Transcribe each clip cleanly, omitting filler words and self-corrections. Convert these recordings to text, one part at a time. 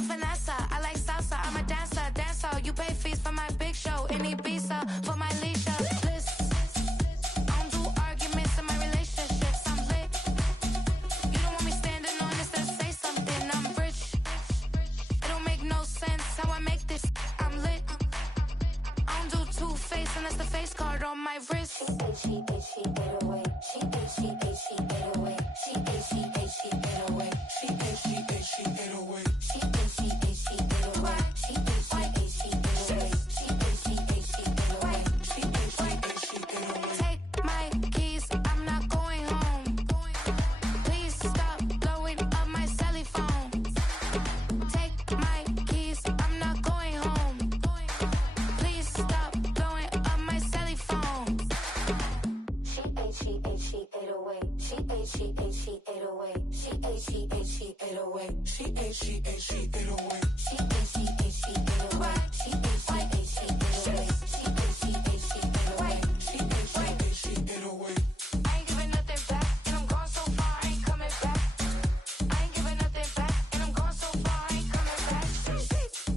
I'm finesse. I like salsa. I'm a dancer. You pay fees for my big show. Any visa for my leisure. Bliss. I don't do arguments in my relationships. I'm lit. You don't want me standing on this to say something. I'm rich. It don't make no sense how I make this. I'm lit. I don't do two-face unless the face card on my wrist. She 808. She 808. She 808. She 808. She 808. She 808. She 808. She 808. She 808. She 808. Take my keys, I'm not going home. Please stop blowing up my celly phone. Take my keys, I'm not going home. Please stop blowing up my celly phone. She 808. She 808. She 808. She 808. She 808. She 808. She 808. She 808. She 808. She 808. She 808. She 808. I ain't giving nothing back, and I'm gone so far, I ain't coming back. I ain't giving nothing back, and I'm gone so far, I ain't coming back.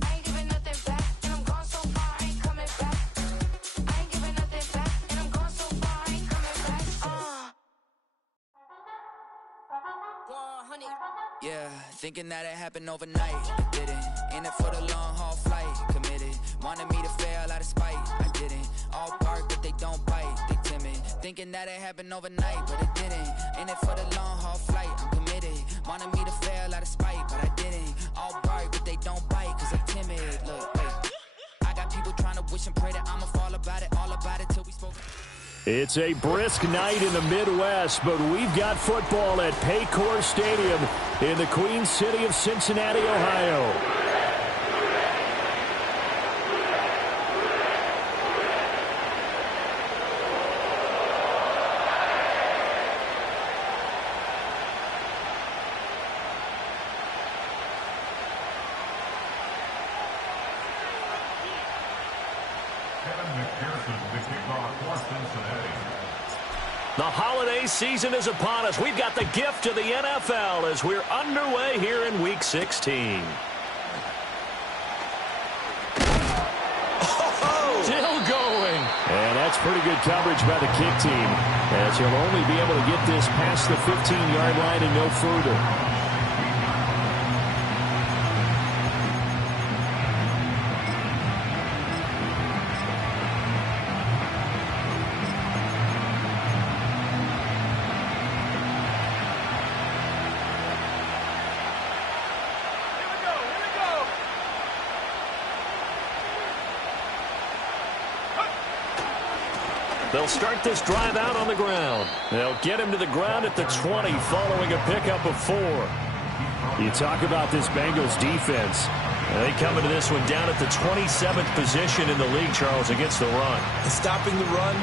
I ain't giving nothing back, and I'm gone so far, I ain't coming back. I ain't giving nothing back, and I'm gone so far, I ain't coming back. 100. Yeah, thinking that it happened overnight. It didn't. In it for the long haul flight. Committed. Wanted me to fail out of spite. I didn't. All bark, but they don't bite. They timid. Thinking that it happened overnight, but it didn't. In it for the long haul flight. I'm committed. Wanted me to fail out of spite, but I didn't. All bark, but they don't bite, cause they timid. Look, wait. I got people trying to wish and pray that I'ma fall about it, all about it till we spoke. It's a brisk night in the Midwest, but we've got football at Paycor Stadium in the Queen City of Cincinnati, Ohio. The holiday season is upon us. We've got the gift of the NFL as we're underway here in Week 16. Still going. And that's pretty good coverage by the kick team, as he'll only be able to get this past the 15-yard line and no further. They'll start this drive out on the ground. They'll get him to the ground at the 20 following a pickup of 4. You talk about this Bengals defense. They come into this one down at the 27th position in the league, Charles, against the run. And stopping the run,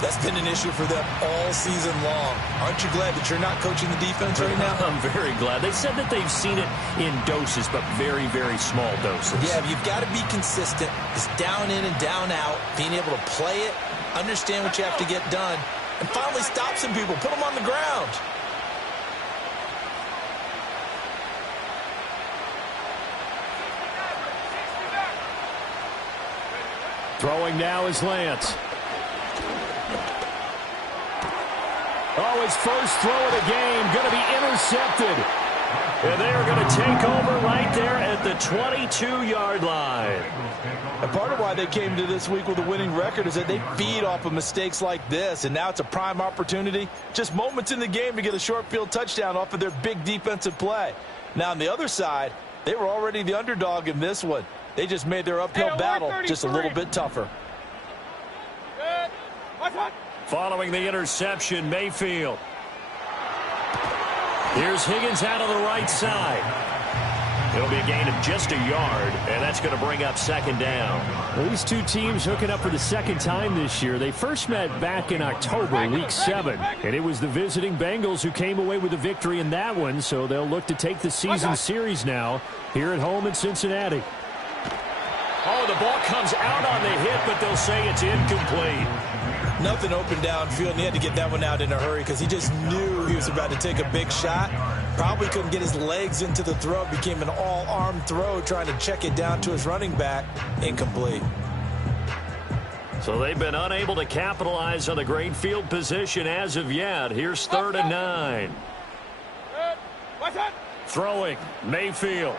that's been an issue for them all season long. Aren't you glad that you're not coaching the defense right now? I'm very glad. They said that they've seen it in doses, but very, very small doses. Yeah, you've got to be consistent. It's down in and down out, being able to play it, understand what you have to get done, and finally stop some people, put them on the ground. Throwing now is Lance. Oh, his first throw of the game going to be intercepted. And they are going to take over right there at the 22-yard line. And part of why they came to this week with a winning record is that they feed off of mistakes like this, and now it's a prime opportunity. Just moments in the game to get a short field touchdown off of their big defensive play. Now, on the other side, they were already the underdog in this one. They just made their uphill battle just a little bit tougher. Following the interception, Mayfield. Here's Higgins out on the right side. It'll be a gain of just a yard, and that's going to bring up second down. Well, these two teams hooking up for the second time this year. They first met back in October, Week 7, and it was the visiting Bengals who came away with the victory in that one, so they'll look to take the season series now here at home in Cincinnati. Oh, the ball comes out on the hit, but they'll say it's incomplete. Nothing open downfield, and he had to get that one out in a hurry because he just knew he was about to take a big shot. Probably couldn't get his legs into the throw. Became an all-arm throw, trying to check it down to his running back. Incomplete. So they've been unable to capitalize on the great field position as of yet. Here's 3rd and 9. Throwing, Mayfield.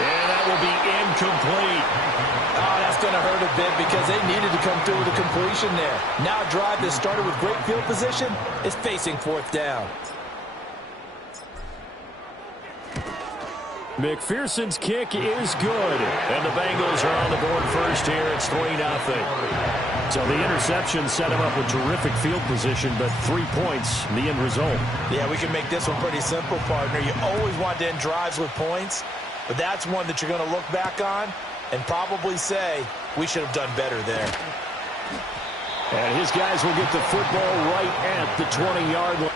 And that will be incomplete. Oh, that's going to hurt a bit because they needed to come through with a completion there. Now a drive that started with great field position is facing 4th down. McPherson's kick is good. And the Bengals are on the board first here. It's 3-0. So the interception set him up with terrific field position, but 3 points, the end result. Yeah, we can make this one pretty simple, partner. You always want to end drives with points, but that's one that you're going to look back on and probably say, we should have done better there. And his guys will get the football right at the 20-yard line.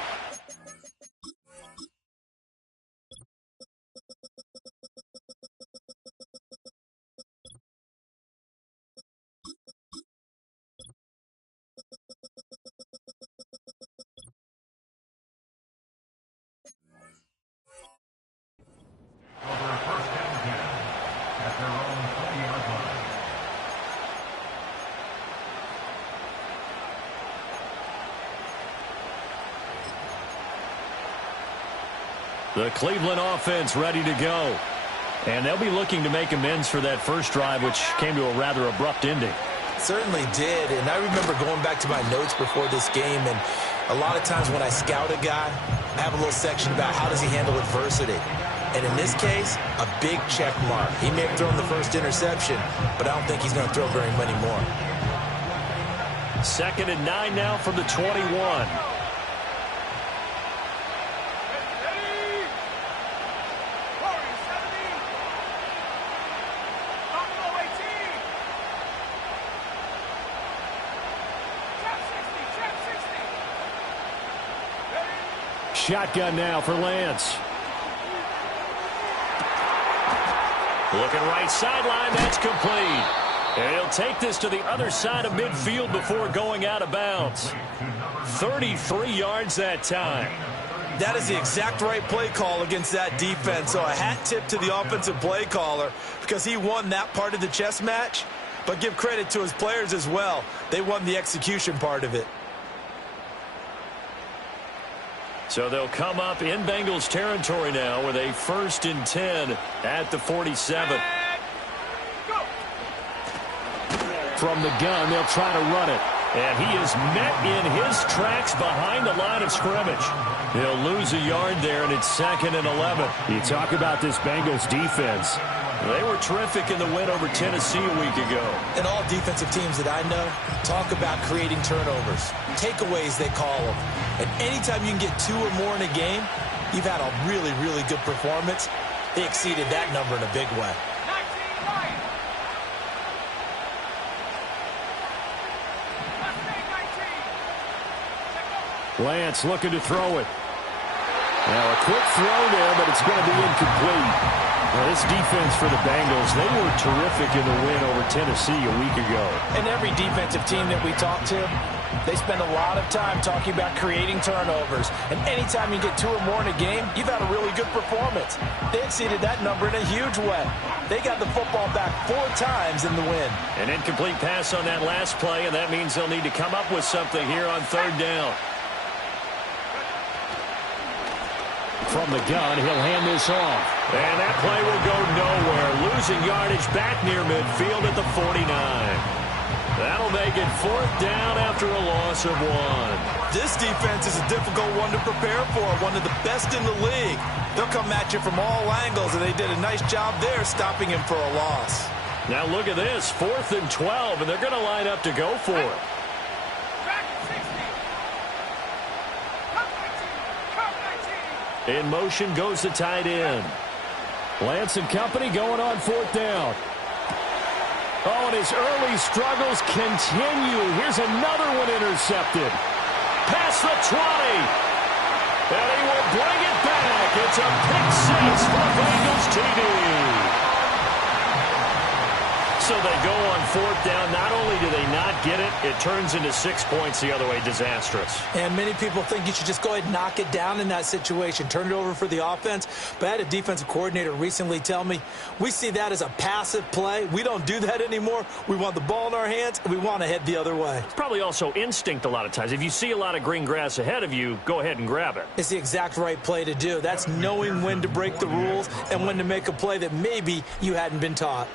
The Cleveland offense ready to go. And they'll be looking to make amends for that first drive, which came to a rather abrupt ending. Certainly did, and I remember going back to my notes before this game, and a lot of times when I scout a guy, I have a little section about how does he handle adversity. And in this case, a big check mark. He may have thrown the first interception, but I don't think he's going to throw very many more. 2nd and 9 now from the 21. Shotgun now for Lance. Looking right sideline, that's complete. And he'll take this to the other side of midfield before going out of bounds. 33 yards that time. That is the exact right play call against that defense. So a hat tip to the offensive play caller because he won that part of the chess match. But give credit to his players as well. They won the execution part of it. So they'll come up in Bengals territory now with a 1st and 10 at the 47. From the gun, they'll try to run it. And he is met in his tracks behind the line of scrimmage. He'll lose a yard there, and it's 2nd and 11. You talk about this Bengals defense. They were terrific in the win over Tennessee a week ago. And all defensive teams that I know talk about creating turnovers. Takeaways, they call them. And anytime you can get 2 or more in a game, you've had a really, really good performance. They exceeded that number in a big way. Lance looking to throw it. Now a quick throw there, but it's going to be incomplete. Now this defense for the Bengals, they were terrific in the win over Tennessee a week ago. And every defensive team that we talk to, they spend a lot of time talking about creating turnovers. And anytime you get 2 or more in a game, you've had a really good performance. They exceeded that number in a huge way. They got the football back 4 times in the win. An incomplete pass on that last play, and that means they'll need to come up with something here on 3rd down. From the gun, he'll hand this off. And that play will go nowhere. Losing yardage back near midfield at the 49. That'll make it 4th down after a loss of 1. This defense is a difficult one to prepare for, one of the best in the league. They'll come at you from all angles, and they did a nice job there stopping him for a loss. Now look at this, 4th and 12, and they're going to line up to go for it. In motion goes the tight end. Lance and company going on 4th down. Oh, and his early struggles continue. Here's another one intercepted. Past the 20. And he will bring it back. It's a pick 6 for Bengals TD. So they go on 4th down. Not only do they not get it, it turns into 6 points the other way. Disastrous. And many people think you should just go ahead and knock it down in that situation. Turn it over for the offense. But I had a defensive coordinator recently tell me, we see that as a passive play. We don't do that anymore. We want the ball in our hands, and we want to head the other way. It's probably also instinct a lot of times. If you see a lot of green grass ahead of you, go ahead and grab it. It's the exact right play to do. That's knowing when to break the rules and when to make a play that maybe you hadn't been taught.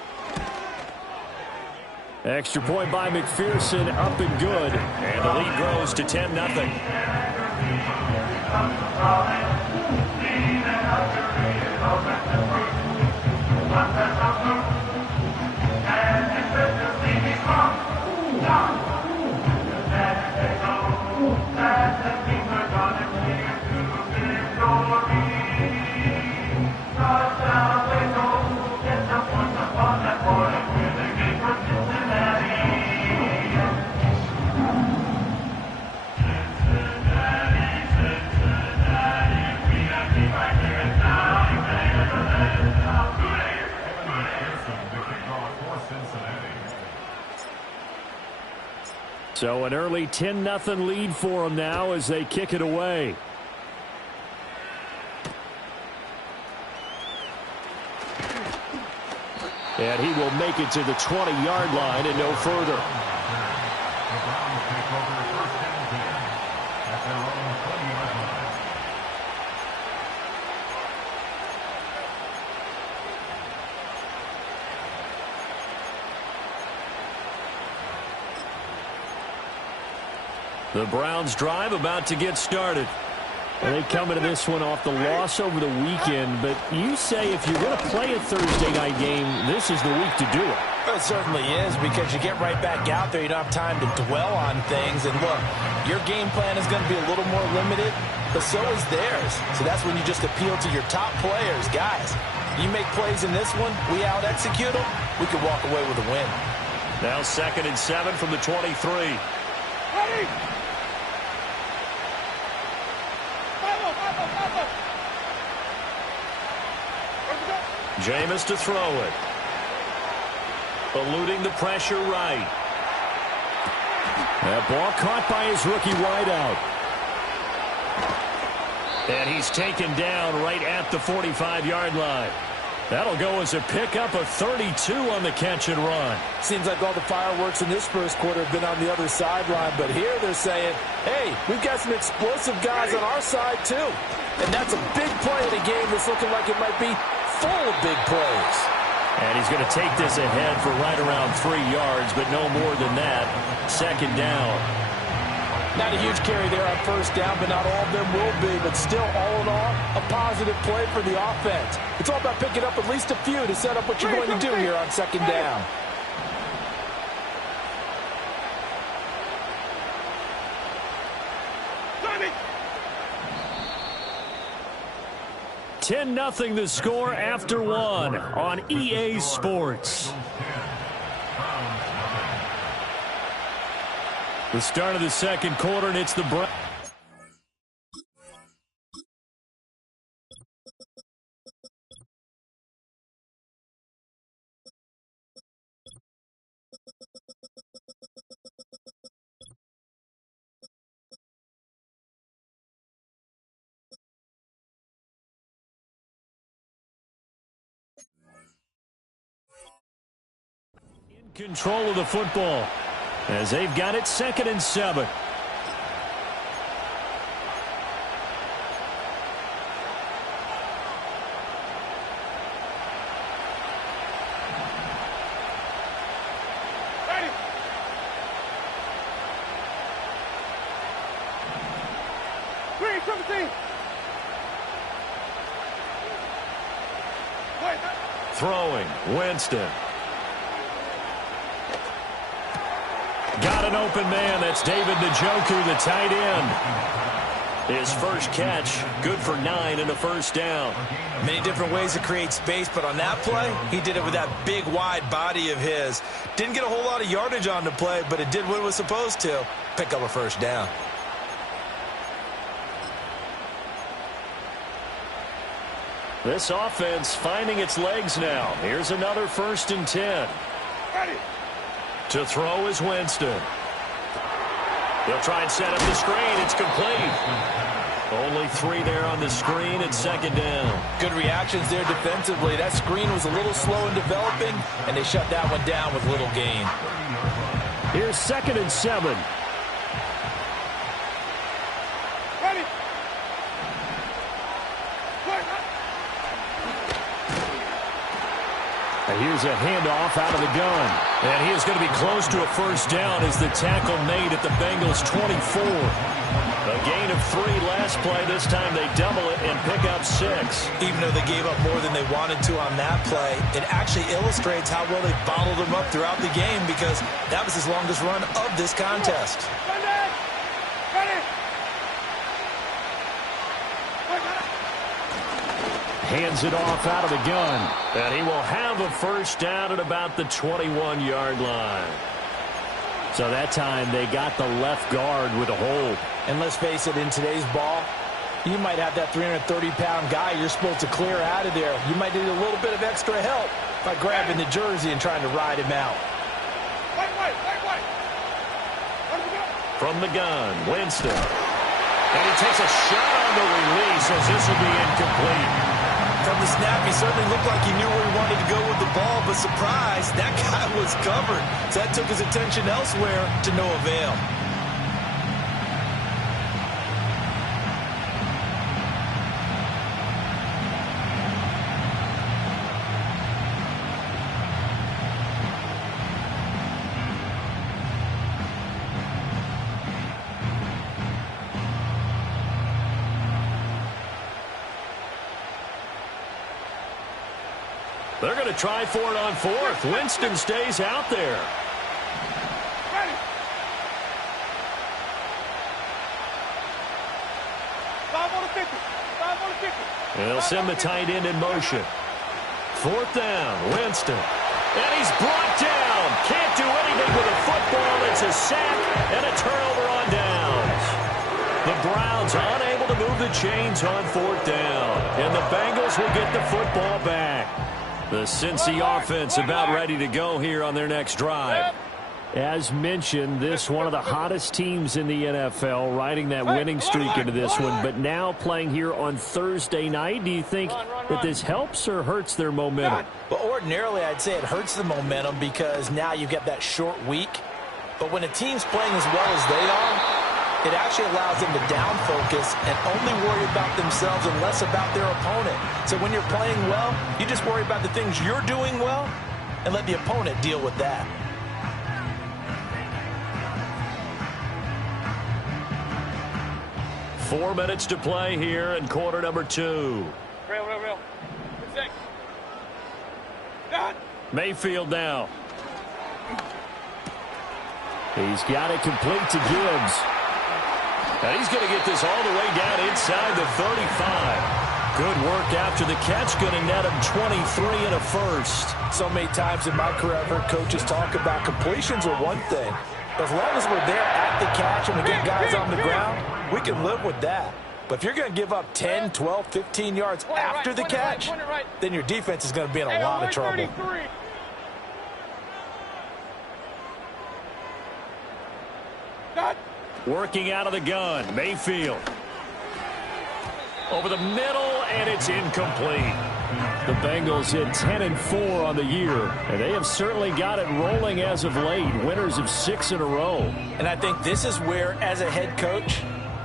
Extra point by McPherson, up and good. And the lead grows to 10-0. So an early 10-0 lead for them now as they kick it away. And he will make it to the 20-yard line and no further. The Browns drive about to get started. And they come into this one off the loss over the weekend, but you say if you're going to play a Thursday night game, this is the week to do it. It certainly is, because you get right back out there. You don't have time to dwell on things. And look, your game plan is going to be a little more limited, but so is theirs. So that's when you just appeal to your top players. Guys, you make plays in this one, we out-execute them, we could walk away with a win. Now 2nd and 7 from the 23. Ready? Jameis to throw it. Eluding the pressure right. That ball caught by his rookie wideout. And he's taken down right at the 45-yard line. That'll go as a pickup of 32 on the catch and run. Seems like all the fireworks in this first quarter have been on the other sideline, but here they're saying, hey, we've got some explosive guys on our side too. And that's a big play in a game that's looking like it might be full of big plays. And he's going to take this ahead for right around 3 yards, but no more than that. 2nd down. Not a huge carry there on 1st down, but not all of them will be. But still, all in all, a positive play for the offense. It's all about picking up at least a few to set up what you're going to do here on 2nd down. Timing. 10-0 the score after 1 on EA Sports. The start of the 2nd quarter, and it's the Browns. In control of the football as they've got it 2nd and 7. Ready. Green 17. Wait. Throwing, Winston. Got an open man. That's David Njoku, the tight end. His first catch, good for 9 and a 1st down. Many different ways to create space, but on that play, he did it with that big, wide body of his. Didn't get a whole lot of yardage on the play, but it did what it was supposed to. Pick up a 1st down. This offense finding its legs now. Here's another 1st and 10. Ready. To throw is Winston. They'll try and set up the screen. It's complete. Only 3 there on the screen at second down. Good reactions there defensively. That screen was a little slow in developing, and they shut that one down with little gain. Here's 2nd and 7. Ready. And here's a handoff out of the gun. And he is going to be close to a first down as the tackle made at the Bengals' 24. A gain of 3 last play. This time they double it and pick up 6. Even though they gave up more than they wanted to on that play, it actually illustrates how well they bottled them up throughout the game because that was his longest run of this contest. Ready. Hands it off out of the gun. And he will have a first down at about the 21-yard line. So that time they got the left guard with a hold. And let's face it, in today's ball, you might have that 330-pound guy you're supposed to clear out of there. You might need a little bit of extra help by grabbing the jersey and trying to ride him out. White. From the gun, Winston. And he takes a shot on the release as this will be incomplete. From the snap, he certainly looked like he knew where he wanted to go with the ball, but surprise, that guy was covered. So that took his attention elsewhere to no avail. They're going to try for it on 4th. Winston stays out there. Ready. 5 on the 50. 5 on the 50. And they'll send the tight end in motion. 4th down, Winston. And he's brought down. Can't do anything with a football. It's a sack and a turnover on downs. The Browns unable to move the chains on 4th down. And the Bengals will get the football back. The Cincy offense about ready to go here on their next drive. As mentioned, this one of the hottest teams in the NFL, riding that winning streak into this one, but now playing here on Thursday night. Do you think that this helps or hurts their momentum? But ordinarily, I'd say it hurts the momentum because now you get that short week. But when a team's playing as well as they are, it actually allows them to down focus and only worry about themselves and less about their opponent. So when you're playing well, you just worry about the things you're doing well and let the opponent deal with that. Four minutes to play here in quarter number 2. Real. 6. Done. Mayfield now. He's got it complete to Gibbs. And he's going to get this all the way down inside the 35. Good work after the catch. Going to net him 23 and a first. So many times in my career, I've heard coaches talk about completions are one thing. But as long as we're there at the catch and we get guys on the ground, we can live with that. But if you're going to give up 10, 12, 15 yards after the catch, then your defense is going to be in a lot of trouble. Working out of the gun, Mayfield. Over the middle, and it's incomplete. The Bengals hit 10-4 on the year, and they have certainly got it rolling as of late. Winners of 6 in a row. And I think this is where, as a head coach,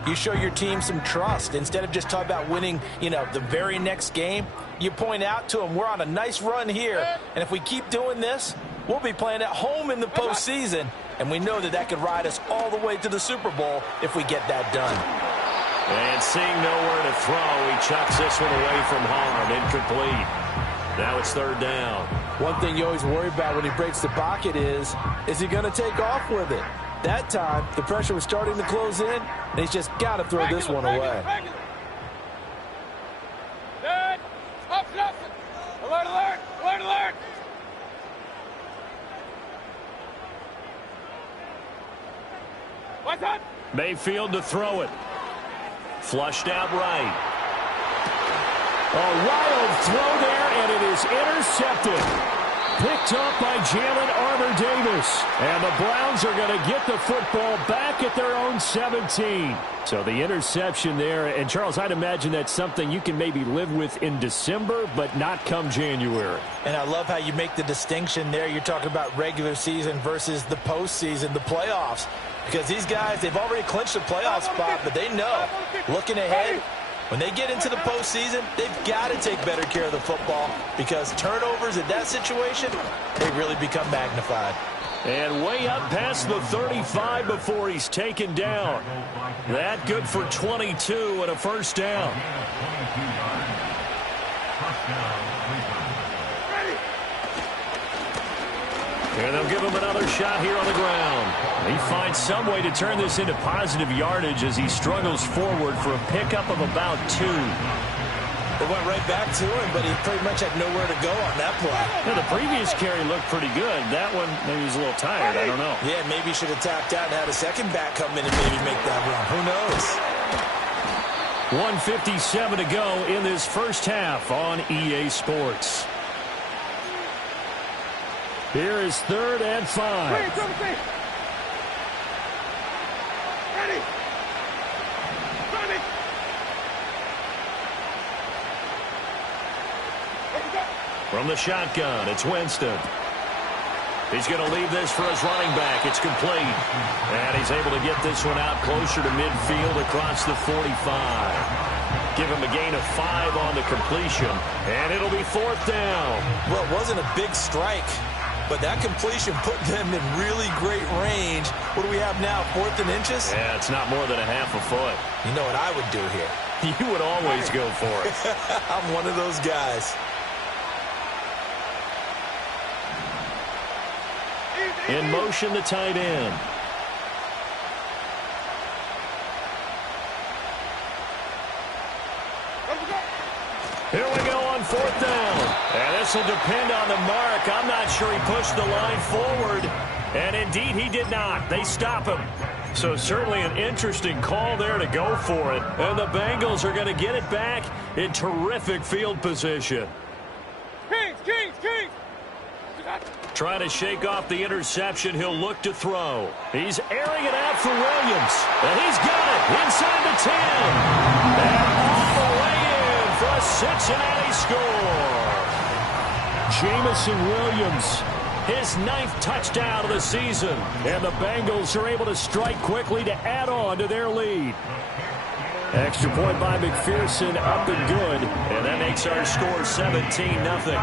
you show your team some trust. Instead of just talking about winning, the very next game, you point out to them, we're on a nice run here, and if we keep doing this, we'll be playing at home in the postseason, and we know that could ride us all the way to the Super Bowl if we get that done. And seeing nowhere to throw, he chucks this one away from harm. Incomplete. Now it's 3rd down. One thing you always worry about when he breaks the pocket is he going to take off with it? That time, the pressure was starting to close in, and he's just got to throw this one away. Alert! What's up? Mayfield to throw it. Flushed out right. A wild throw there, and it is intercepted. Picked up by Jalen Armour-Davis. And the Browns are going to get the football back at their own 17. So the interception there. And, Charles, I'd imagine that's something you can maybe live with in December, but not come January. And I love how you make the distinction there. You're talking about regular season versus the postseason, the playoffs. Because these guys, they've already clinched a playoff spot, but they know, looking ahead, when they get into the postseason, they've got to take better care of the football because turnovers in that situation, they really become magnified. And way up past the 35 before he's taken down. That good for 22 and a first down. And they'll give him another shot here on the ground. He finds some way to turn this into positive yardage as he struggles forward for a pickup of about 2. It went right back to him, but he pretty much had nowhere to go on that play. Yeah, the previous carry looked pretty good. That one, maybe he's a little tired. I don't know. Yeah, maybe he should have tapped out and had a second back come in and maybe make that run. Who knows? 1:57 to go in this first half on EA Sports. Here is 3rd and 5. Ready. From the shotgun, it's Winston. He's going to leave this for his running back. It's complete. And he's able to get this one out closer to midfield across the 45. Give him a gain of 5 on the completion. And it'll be 4th down. Well, it wasn't a big strike, but that completion put them in really great range. What do we have now, 4th and inches? Yeah, it's not more than a half a foot. You know what I would do here? You would always go for it. I'm one of those guys. In motion, the tight end. Here we go on 4th down. And this will depend on the mark. I'm not sure he pushed the line forward. And indeed, he did not. They stop him. So certainly an interesting call there to go for it. And the Bengals are going to get it back in terrific field position. Kings. Trying to shake off the interception. He'll look to throw. He's airing it out for Williams. And he's got it inside the 10. And all the way in for a Cincinnati score. Jamison Williams, his 9th touchdown of the season. And the Bengals are able to strike quickly to add on to their lead. Extra point by McPherson, up and good. And that makes our score 17-0.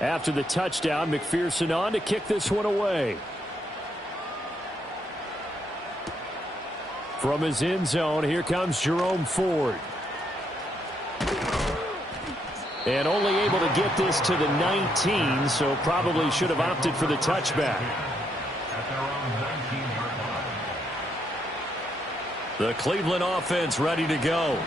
After the touchdown, McPherson on to kick this one away. From his end zone, here comes Jerome Ford. And only able to get this to the 19, so probably should have opted for the touchback. The Cleveland offense ready to go.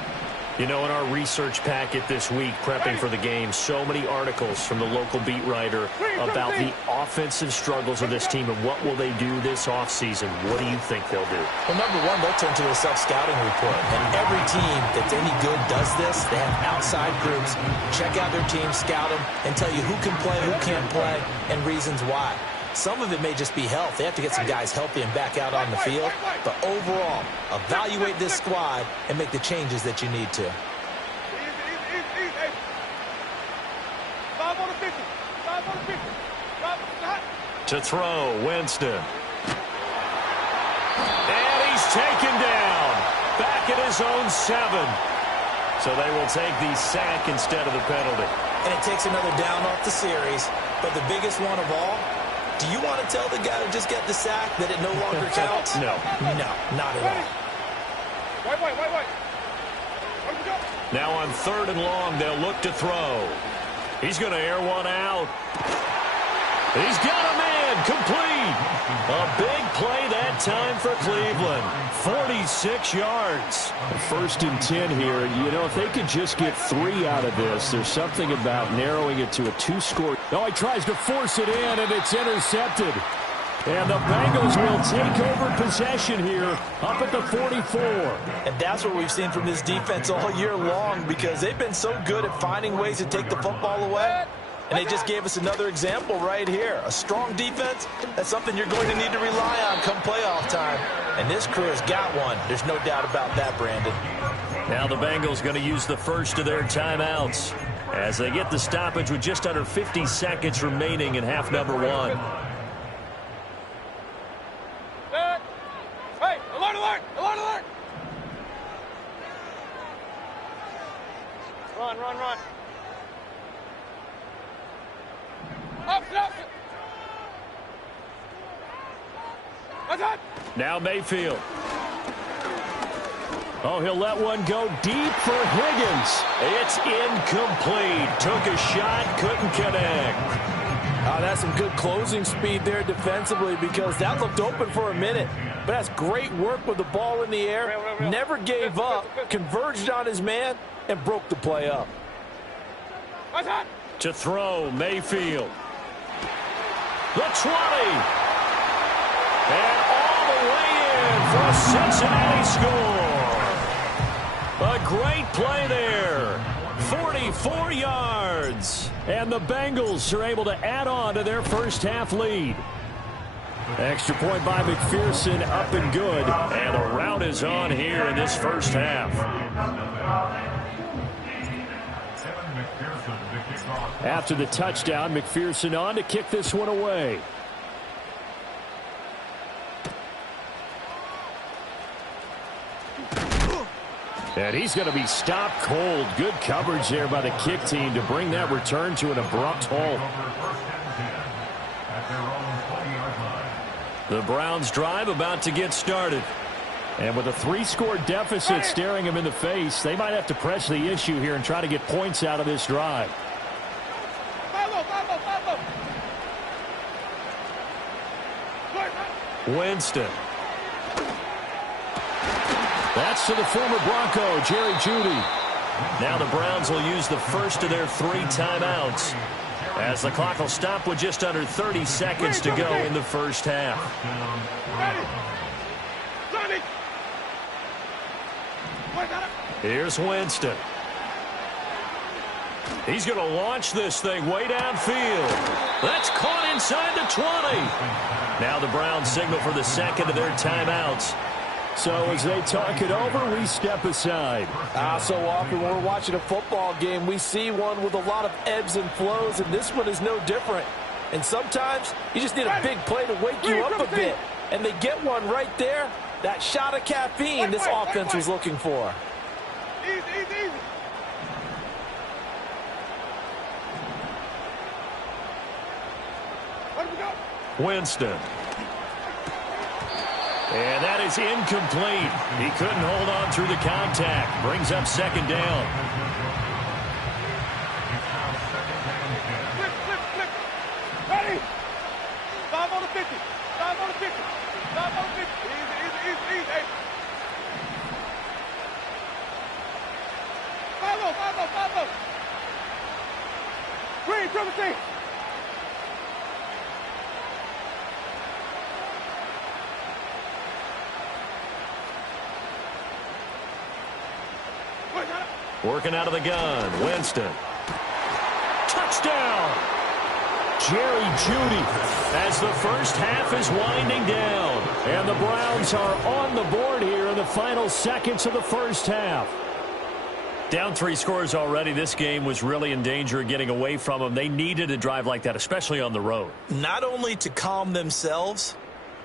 You know, in our research packet this week, prepping for the game, so many articles from the local beat writer about the offensive struggles of this team and what will they do this offseason. What do you think they'll do? Well, number one, they'll turn to a self-scouting report. And every team that's any good does this. They have outside groups, check out their team, scout them, and tell you who can play, who can't play, and reasons why. Some of it may just be health. They have to get some guys healthy and back out on the field. But overall, evaluate this squad and make the changes that you need to. Easy. 5 on the 50. To throw, Winston. And he's taken down. Back at his own 7. So they will take the sack instead of the penalty. And it takes another down off the series. But the biggest one of all, do you want to tell the guy who just got the sack that it no longer counts? No. No, not at all. Wait. Now on 3rd and long, they'll look to throw. He's going to air one out. He's got him in, complete. A big play that time for Cleveland. 46 yards. 1st and 10 here. And, you know, if they could just get 3 out of this, there's something about narrowing it to a 2-score. Oh, he tries to force it in, and it's intercepted. And the Bengals will take over possession here up at the 44. And that's what we've seen from this defense all year long, because they've been so good at finding ways to take the football away. And they just gave us another example right here. A strong defense, that's something you're going to need to rely on come playoff time. And this crew has got one. There's no doubt about that, Brandon. Now the Bengals going to use the first of their timeouts as they get the stoppage with just under 50 seconds remaining in half number one. Hey, alert, alert, alert, alert. Run, run, run. Opposite, opposite. That's it. Now Mayfield. Oh, he'll let one go deep for Higgins. It's incomplete. Took a shot, couldn't connect. That's some good closing speed there defensively, because that looked open for a minute. But that's great work with the ball in the air. Never gave up, converged on his man, and broke the play up. To throw, Mayfield. The 20. And all the way in for a Cincinnati score. A great play there. 44 yards. And the Bengals are able to add on to their first half lead. Extra point by McPherson, up and good. And the rout is on here in this first half. After the touchdown, McPherson on to kick this one away. And he's going to be stopped cold. Good coverage there by the kick team to bring that return to an abrupt halt. The Browns drive about to get started. And with a 3-score deficit staring him in the face, they might have to press the issue here and try to get points out of this drive. Winston. That's to the former Bronco, Jerry Jeudy. Now the Browns will use the first of their 3 timeouts, as the clock will stop with just under 30 seconds to go in the first half. Here's Winston. He's going to launch this thing way downfield. That's caught inside the 20. Now the Browns signal for the second of their timeouts. So as they talk it over, we step aside. So often when we're watching a football game, we see one with a lot of ebbs and flows, and this one is no different. And sometimes you just need a big play to wake you up a bit. And they get one right there. That shot of caffeine this offense was looking for. Easy, easy, easy. Let me go. Winston. And that is incomplete. He couldn't hold on through the contact. Brings up second down. Flip, flip, flip. Ready. 5 on the 50. 5 on the 50. 5 on the 50. Easy, easy, easy, easy. Hey. 5-0, 5-0, 5-0. Green, triple T. Working out of the gun. Winston. Touchdown! Jerry Jeudy as the first half is winding down. And the Browns are on the board here in the final seconds of the first half. Down 3 scores already. This game was really in danger of getting away from them. They needed a drive like that, especially on the road. Not only to calm themselves,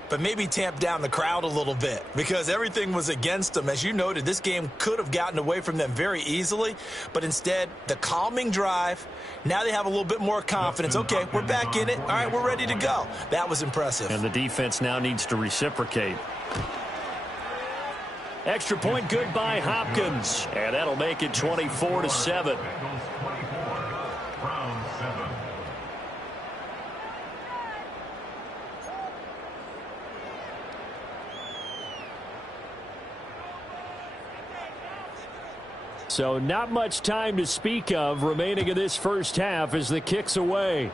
but maybe tamp down the crowd a little bit, because everything was against them. As you noted, this game could have gotten away from them very easily, but instead, the calming drive, now they have a little bit more confidence. Okay, we're back in it. All right, we're ready to go. That was impressive. And the defense now needs to reciprocate. Extra point good by Hopkins. And that'll make it 24-7. So not much time to speak of remaining in this first half as the kick's away.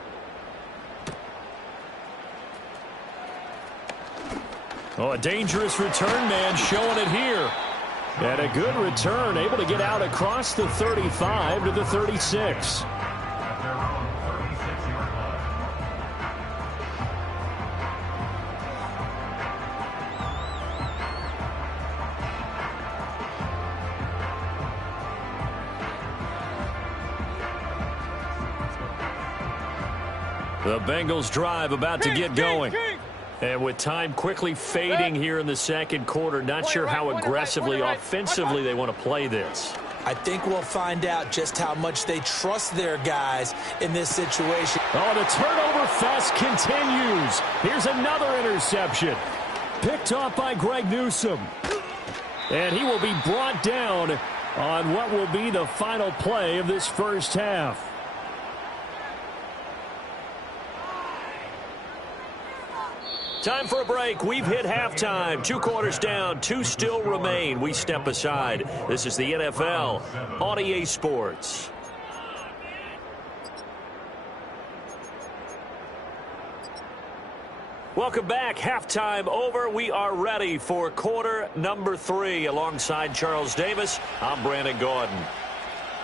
Oh, a dangerous return man showing it here. And a good return, able to get out across the 35 to the 36. The Bengals drive about to get going. And with time quickly fading here in the second quarter, not sure how aggressively, offensively they want to play this. I think we'll find out just how much they trust their guys in this situation. Oh, the turnover fest continues. Here's another interception. Picked off by Greg Newsome. And he will be brought down on what will be the final play of this first half. Time for a break. We've hit halftime. 2 quarters down. 2 still remain. We step aside. This is the NFL on EA Sports. Welcome back. Halftime over. We are ready for quarter number 3. Alongside Charles Davis, I'm Brandon Gordon.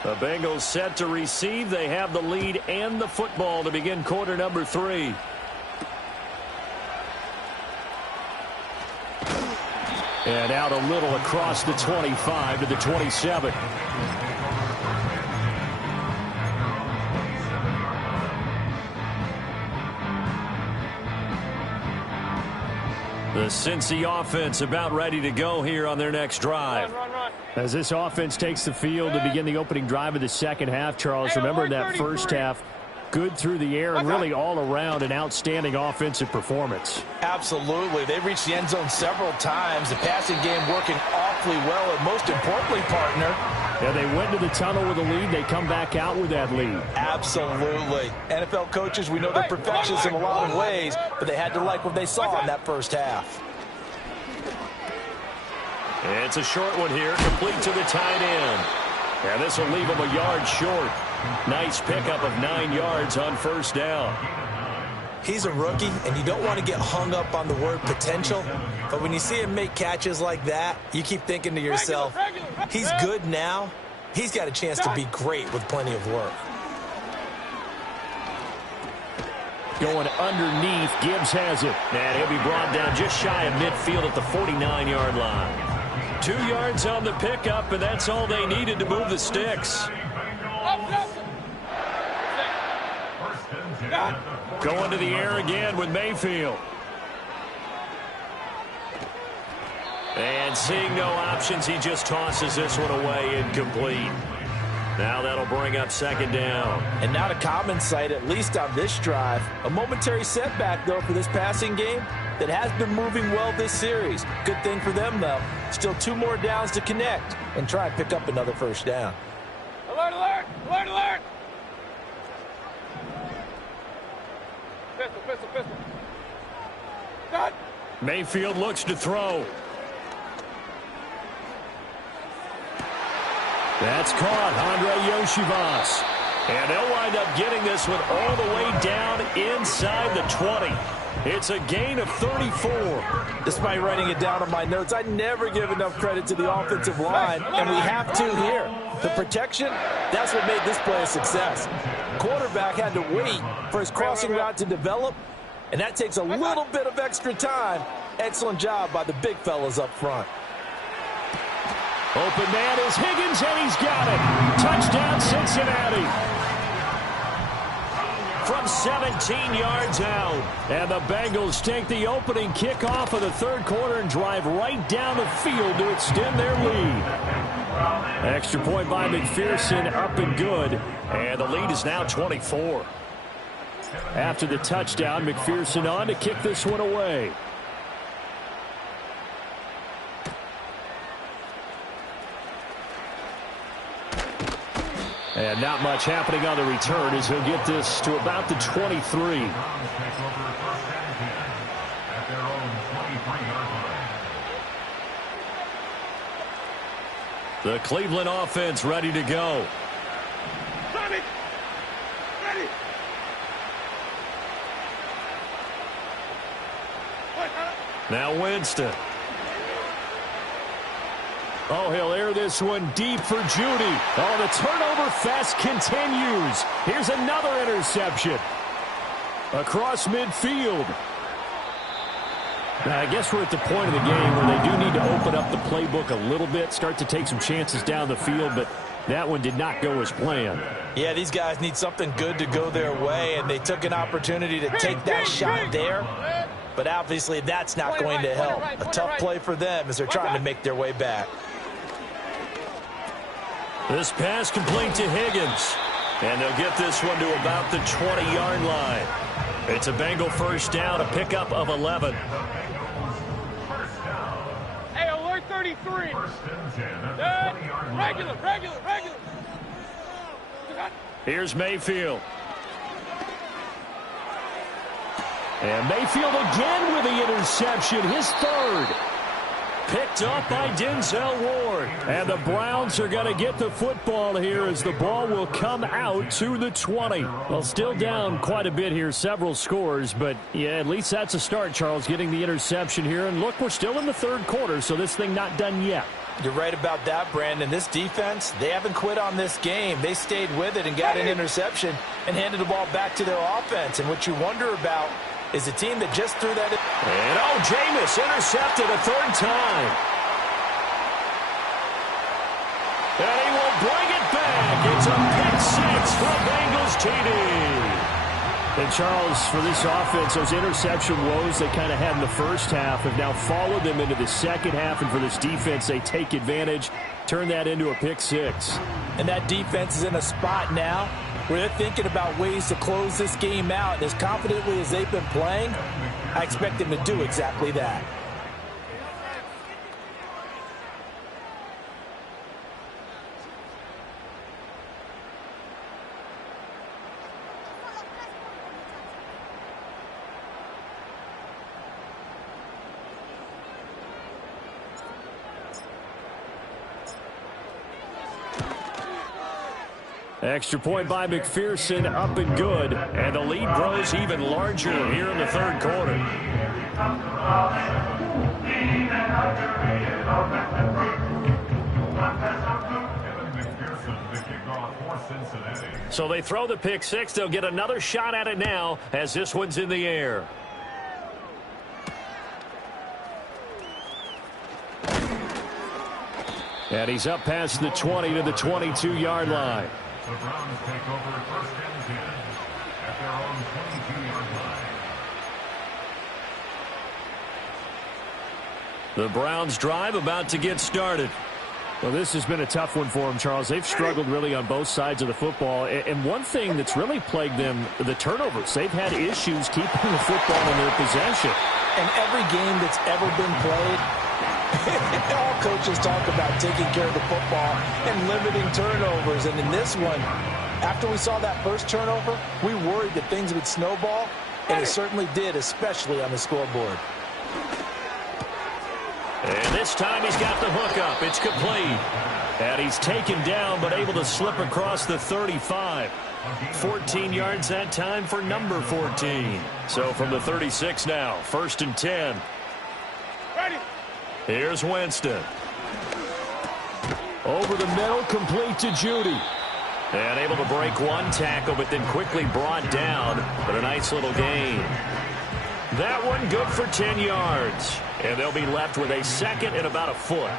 The Bengals set to receive. They have the lead and the football to begin quarter number 3. And out a little across the 25 to the 27. The Cincy offense about ready to go here on their next drive. Run. As this offense takes the field to begin the opening drive of the second half, Charles, remember in that first half, good through the air and really all around an outstanding offensive performance. Absolutely. They've reached the end zone several times. The passing game working awfully well. And most importantly, partner, yeah, they went to the tunnel with a lead. They come back out with that lead. Absolutely. NFL coaches, we know they're perfectionists in a lot of ways, but they had to like what they saw in that first half. It's a short one here, complete to the tight end. And this will leave him a yard short. Nice pickup of 9 yards on first down. He's a rookie, and you don't want to get hung up on the word potential. But when you see him make catches like that, you keep thinking to yourself, he's good now. He's got a chance to be great with plenty of work. Going underneath, Gibbs has it. And he'll be brought down just shy of midfield at the 49-yard line. 2 yards on the pickup, and that's all they needed to move the sticks. Going to the air again with Mayfield. And seeing no options, he just tosses this one away incomplete. Now that'll bring up second down. And not a common sight, at least on this drive. A momentary setback, though, for this passing game that has been moving well this series. Good thing for them, though. Still 2 more downs to connect and try and pick up another first down. Alert, alert, alert, alert. Pistol. Cut. Mayfield looks to throw. That's caught, Andre Yoshivas. And they'll wind up getting this one all the way down inside the 20. It's a gain of 34. Despite writing it down on my notes, I never give enough credit to the offensive line, and we have to here. The protection, that's what made this play a success. Quarterback had to wait for his crossing route to develop, and that takes a little bit of extra time. Excellent job by the big fellas up front. Open man is Higgins, and he's got it. Touchdown, Cincinnati. From 17 yards out. And the Bengals take the opening kickoff of the third quarter and drive right down the field to extend their lead. Extra point by McPherson, up and good. And the lead is now 24. After the touchdown, McPherson on to kick this one away. And not much happening on the return as he'll get this to about the 23. The Cleveland offense ready to go. Ready. Now Winston. Oh, he'll air this one deep for Judy. Oh, the turnover fest continues. Here's another interception. Across midfield. Now, I guess we're at the point of the game where they do need to open up the playbook a little bit, start to take some chances down the field, but that one did not go as planned. Yeah, these guys need something good to go their way, and they took an opportunity to take that shot there. But obviously that's not going to help. A tough play for them as they're trying to make their way back. This pass complete to Higgins. And they'll get this one to about the 20-yard line. It's a Bengal first down, a pickup of 11. Hey, alert 33. Regular. Here's Mayfield. And Mayfield again with the interception, his third. Picked up by Denzel Ward. And the Browns are going to get the football here as the ball will come out to the 20. Well, still down quite a bit here, several scores, but yeah, at least that's a start, Charles, getting the interception here. And look, we're still in the third quarter, so this thing not done yet. You're right about that, Brandon. This defense, they haven't quit on this game. They stayed with it and got an interception and handed the ball back to their offense. And what you wonder about is a team that just threw that in. And Jameis intercepted a third time. And he will bring it back. It's a pick six for Bengals TD. And Charles, for this offense, those interception woes they kind of had in the first half have now followed them into the second half. And for this defense, they take advantage, turn that into a pick six. And that defense is in a spot now where they're thinking about ways to close this game out. And as confidently as they've been playing, I expect them to do exactly that. Extra point by McPherson, up and good. And the lead grows even larger here in the third quarter. So they throw the pick six. They'll get another shot at it now as this one's in the air. And he's up past the 20 to the 22-yard line. The Browns take over first and 10 at their own 22-yard line. The Browns drive about to get started. Well, this has been a tough one for them, Charles. They've struggled really on both sides of the football. And one thing that's really plagued them, the turnovers. They've had issues keeping the football in their possession. And every game that's ever been played, all coaches talk about taking care of the football and limiting turnovers. And in this one, after we saw that first turnover, we worried that things would snowball, and it certainly did, especially on the scoreboard. And this time he's got the hook up. It's complete. And he's taken down but able to slip across the 35. 14 yards that time for number 14. So from the 36 now, first and 10. Ready. Here's Winston. Over the middle, complete to Judy. And able to break one tackle, but then quickly brought down. But a nice little gain. That one good for 10 yards. And they'll be left with a second and about a foot.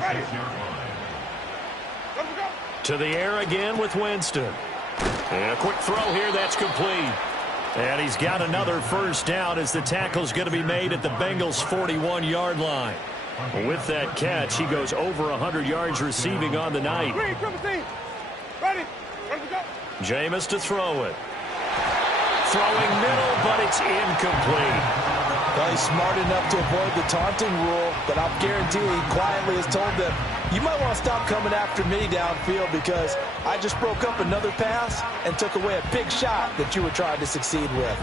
Ready. To the air again with Winston. And a quick throw here, that's complete. And he's got another first down as the tackle's going to be made at the Bengals' 41-yard line. With that catch, he goes over 100 yards receiving on the night. Ready. Jameis to throw it. Throwing middle, but it's incomplete. Well, he's smart enough to avoid the taunting rule, but I'll guarantee he quietly has told them, you might want to stop coming after me downfield because I just broke up another pass and took away a big shot that you were trying to succeed with.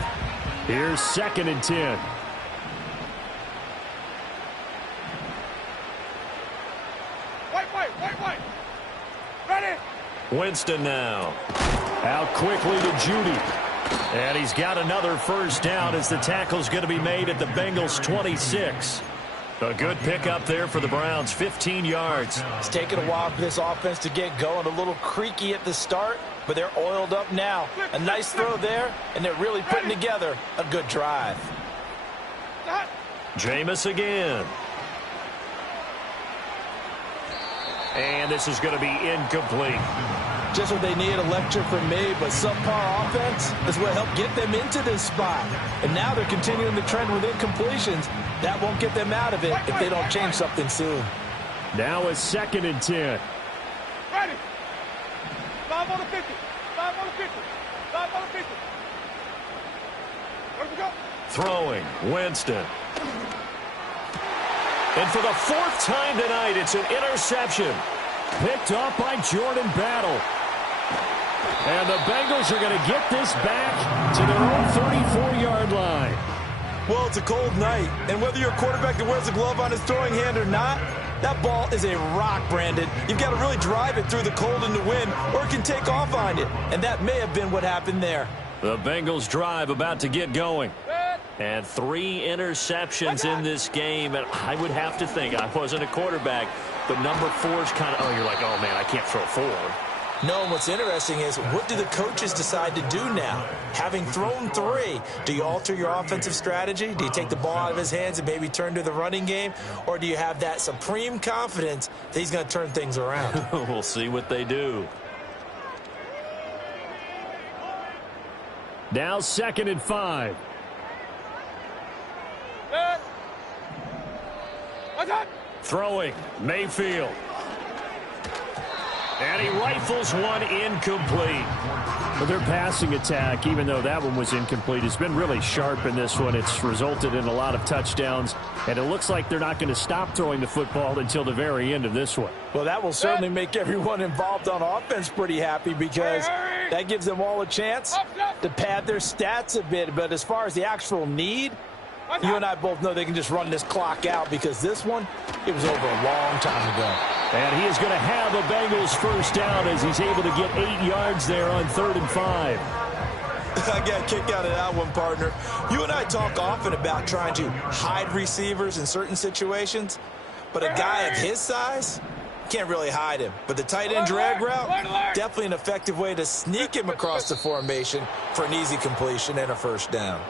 Here's second and 10. White. Ready. Winston now. Out quickly to Judy. And he's got another first down as the tackle's going to be made at the Bengals' 26. A good pickup there for the Browns, 15 yards. It's taken a while for this offense to get going. A little creaky at the start, but they're oiled up now. A nice throw there, and they're really putting together a good drive. Jameis again. And this is going to be incomplete. Just what they need, a lecture from me, but subpar offense is what helped get them into this spot. And now they're continuing the trend with incompletions. That won't get them out of it if they don't change something soon. Now a 2nd and 10. Ready. 5 on the 50. 5 on the 50. 5 on the 50. Where we go? Throwing, Winston. And for the 4th time tonight, it's an interception. Picked off by Jordan Battle. And the Bengals are going to get this back to their own 34-yard line. Well, it's a cold night, and whether you're a quarterback that wears a glove on his throwing hand or not, that ball is a rock, Brandon. You've got to really drive it through the cold and the wind, or it can take off on you. And that may have been what happened there. The Bengals drive about to get going. And 3 interceptions in this game. And I would have to think, I wasn't a quarterback, but number 4 is kind of, you're like, oh, man, I can't throw 4. No, and what's interesting is, what do the coaches decide to do now? Having thrown 3, do you alter your offensive strategy? Do you take the ball out of his hands and maybe turn to the running game? Or do you have that supreme confidence that he's going to turn things around? We'll see what they do. Now 2nd and 5. Throwing, Mayfield. And he rifles one incomplete. But their passing attack, even though that one was incomplete, has been really sharp in this one. It's resulted in a lot of touchdowns, and it looks like they're not going to stop throwing the football until the very end of this one. Well, that will certainly make everyone involved on offense pretty happy, because that gives them all a chance to pad their stats a bit. But as far as the actual need, you and I both know they can just run this clock out, because this one, it was over a long time ago. And he is going to have a Bengals first down as he's able to get 8 yards there on 3rd and 5. I got a kick out of that one, partner. You and I talk often about trying to hide receivers in certain situations, but a guy of his size can't really hide him. But the tight end drag route, definitely an effective way to sneak him across the formation for an easy completion and a first down.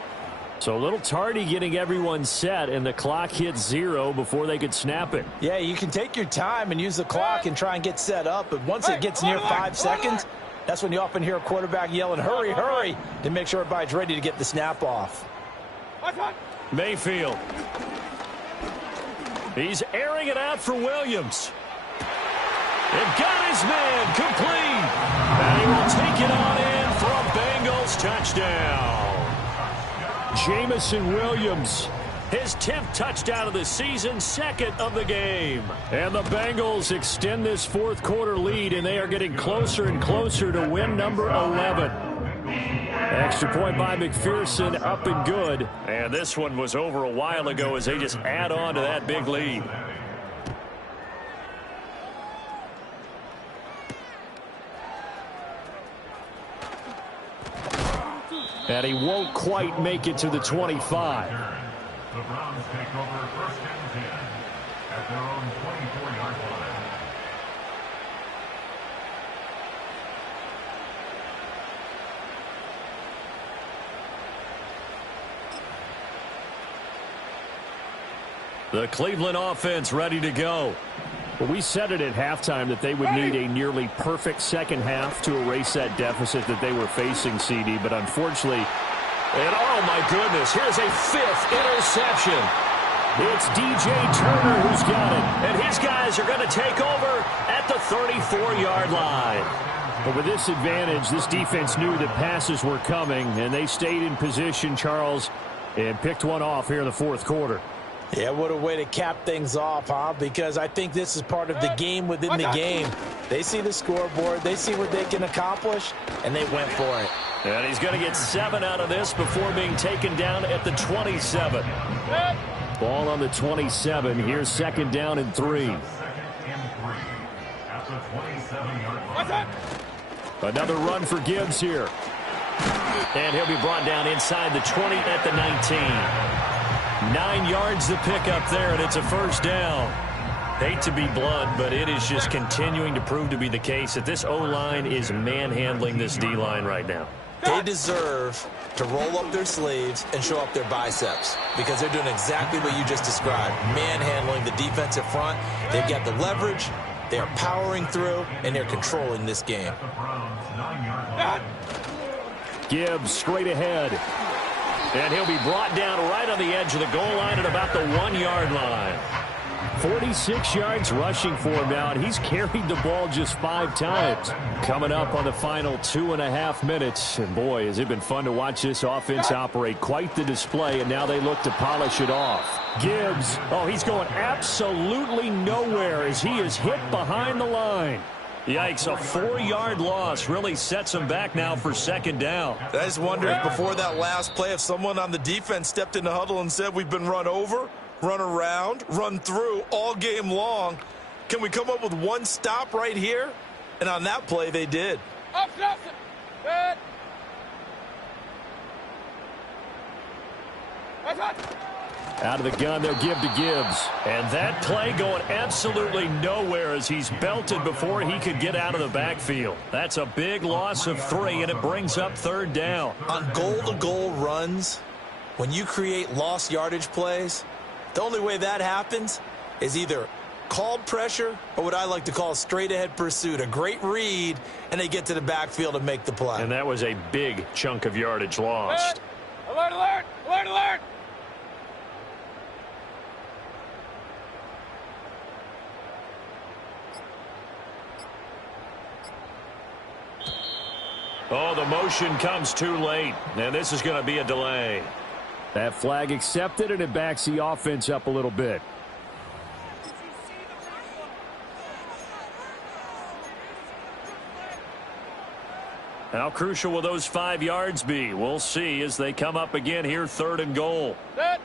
So a little tardy getting everyone set, and the clock hits 0 before they could snap it. Yeah, you can take your time and use the clock and try and get set up, but once it gets near 5 seconds, that's when you often hear a quarterback yelling, hurry, hurry, to make sure everybody's ready to get the snap off. Mayfield. He's airing it out for Williams. And got his man complete. And he will take it on in for a Bengals touchdown. Jamison Williams, his 10th touchdown of the season, 2nd of the game. And the Bengals extend this 4th quarter lead, and they are getting closer and closer to win number 11. Extra point by McPherson, up and good. And this one was over a while ago as they just add on to that big lead. And he won't quite make it to the 25. The Browns take over 1st and 10 at their own 24-yard line. The Cleveland offense ready to go. Well, we said it at halftime that they would need a nearly perfect second half to erase that deficit that they were facing, CD. But unfortunately, and oh my goodness, here's a 5th interception. It's DJ Turner who's got it. And his guys are going to take over at the 34-yard line. But with this advantage, this defense knew that passes were coming, and they stayed in position, Charles, and picked one off here in the 4th quarter. Yeah, what a way to cap things off, huh? Because I think this is part of the game within the game. They see the scoreboard, they see what they can accomplish, and they went for it. And he's going to get 7 out of this before being taken down at the 27. Ball on the 27. Here's 2nd down and 3. 2nd and 3 at the 27-yard line. Another run for Gibbs here. And he'll be brought down inside the 20 at the 19. 9 yards to pick up there, and it's a first down. Hate to be blunt, but it is just continuing to prove to be the case that this O-line is manhandling this D-line right now. They deserve to roll up their sleeves and show up their biceps because they're doing exactly what you just described, manhandling the defensive front. They've got the leverage, they're powering through, and they're controlling this game. Gibbs straight ahead. And he'll be brought down right on the edge of the goal line at about the 1-yard line. 46 yards rushing for him now, and he's carried the ball just 5 times. Coming up on the final 2.5 minutes. And boy, has it been fun to watch this offense operate. Quite the display, and now they look to polish it off. Gibbs, oh, he's going absolutely nowhere as he is hit behind the line. Yikes, a 4-yard loss really sets him back now for second down. I just wonder if before that last play, if someone on the defense stepped in the huddle and said, we've been run over, run around, run through all game long. Can we come up with one stop right here? And on that play, they did. Good. Out of the gun, they'll give to Gibbs. And that play going absolutely nowhere as he's belted before he could get out of the backfield. That's a big loss of 3, and it brings up third down. On goal-to-goal runs, when you create lost yardage plays, the only way that happens is either called pressure or what I like to call straight-ahead pursuit. A great read, and they get to the backfield and make the play. And that was a big chunk of yardage lost. Alert, alert, alert, alert. Oh, the motion comes too late, and this is going to be a delay. That flag accepted, and it backs the offense up a little bit. How crucial will those 5 yards be? We'll see as they come up again here, 3rd and goal. Good.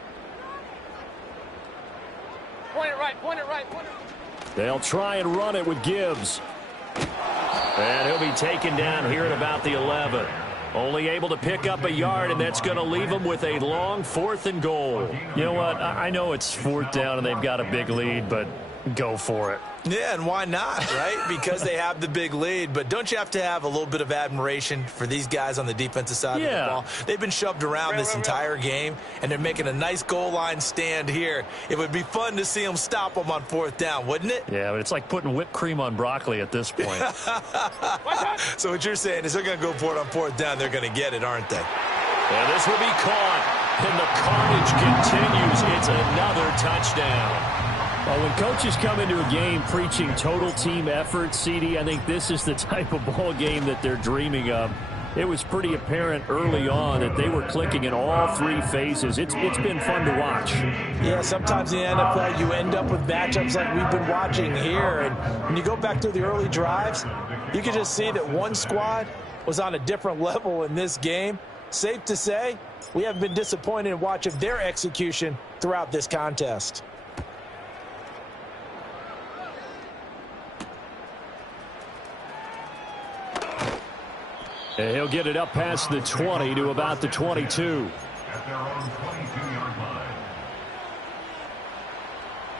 Point it right, point it right, point it right. They'll try and run it with Gibbs. And he'll be taken down here at about the 11. Only able to pick up a yard, and that's going to leave them with a long 4th and goal. You know what? I know it's 4th down and they've got a big lead, but go for it. Yeah, and why not, right? Because they have the big lead. But don't you have to have a little bit of admiration for these guys on the defensive side of the ball? They've been shoved around this entire game, and they're making a nice goal line stand here. It would be fun to see them stop them on 4th down, wouldn't it? Yeah, but it's like putting whipped cream on broccoli at this point. So what you're saying is they're going to go for it on 4th down. They're going to get it, aren't they? And this will be caught, and the carnage continues. It's another touchdown. Well, when coaches come into a game preaching total team effort, CD, I think this is the type of ball game that they're dreaming of. It was pretty apparent early on that they were clicking in all 3 phases. It's been fun to watch. Yeah, sometimes in the NFL you end up with matchups like we've been watching here. And when you go back to the early drives, you can just see that one squad was on a different level in this game. Safe to say, we haven't been disappointed in watching their execution throughout this contest. And he'll get it up past the 20 to about the 22. At their own 22-yard line.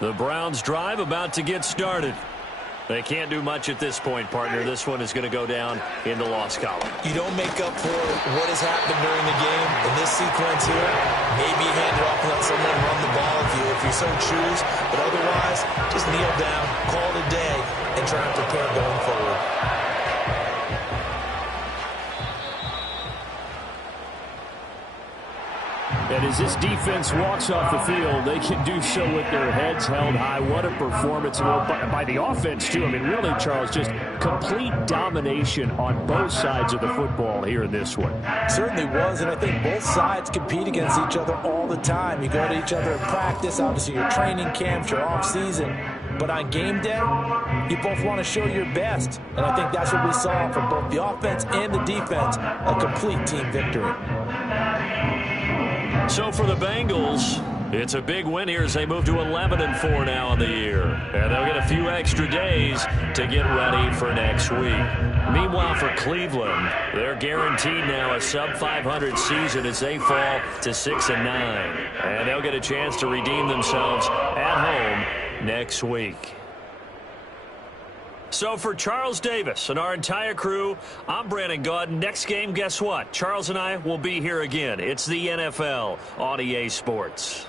The Browns drive about to get started. They can't do much at this point, partner. This one is going to go down in the loss column. You don't make up for what has happened during the game in this sequence here. Maybe hand it off and let someone run the ball if you so choose. But otherwise, just kneel down, call it a day, and try and prepare going forward. And as this defense walks off the field, they can do so with their heads held high. What a performance by the offense, too. I mean, really, Charles, just complete domination on both sides of the football here in this one. Certainly was, and I think both sides compete against each other all the time. You go to each other in practice, obviously your training camps, your off-season. But on game day, you both want to show your best. And I think that's what we saw from both the offense and the defense, a complete team victory. So for the Bengals, It's a big win here as they move to 11-4 now on the year. And they'll get a few extra days to get ready for next week. Meanwhile, for Cleveland, they're guaranteed now a sub-500 season as they fall to 6-9. And they'll get a chance to redeem themselves at home next week. So for Charles Davis and our entire crew, I'm Brandon Gaudin. Next game, guess what? Charles and I will be here again. It's the NFL on EA Sports.